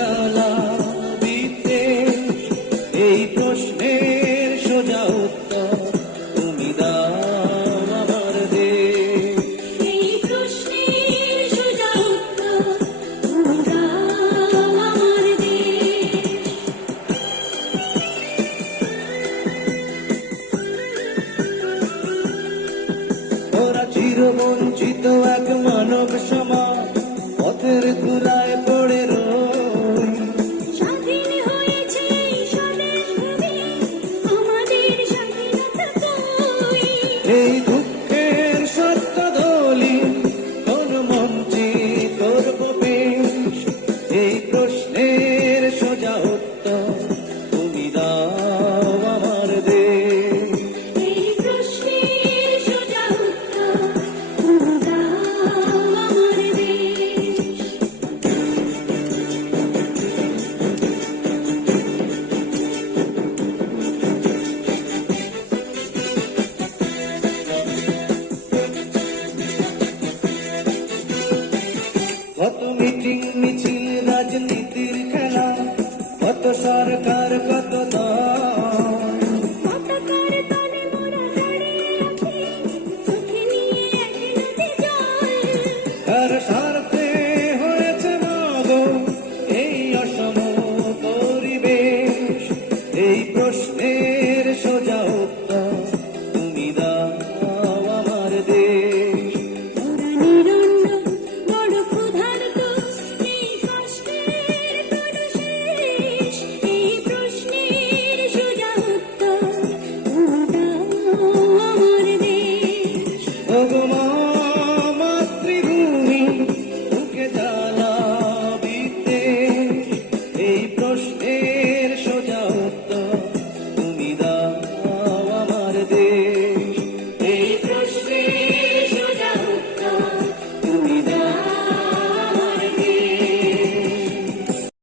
খেলা দিতে, এই প্রশ্নের সোজা উত্তর তুমি দাও আমার দেশ। এই প্রশ্নের সোজা উত্তর তুমি দাও আমার দেশ। ওরা চিরবঞ্চিত এক মানব সমাজ, পথের ধুলায় পড়ে রই। স্বাধীন হয়েছে এই স্বদেশ ভূমি, আমাদের স্বাধীনতা কই? এই দুঃখের সত্য দলি কোন মঞ্চে করব পেশ, এই প্রশ্নের সোজা উত্তর তুমি দাও আমার দেশ। এই প্রশ্নের সোজা উত্তর তুমি দাও আমার দেশ। কত মিটিং মিছিল রাজনীতির খেলা, কত সরকার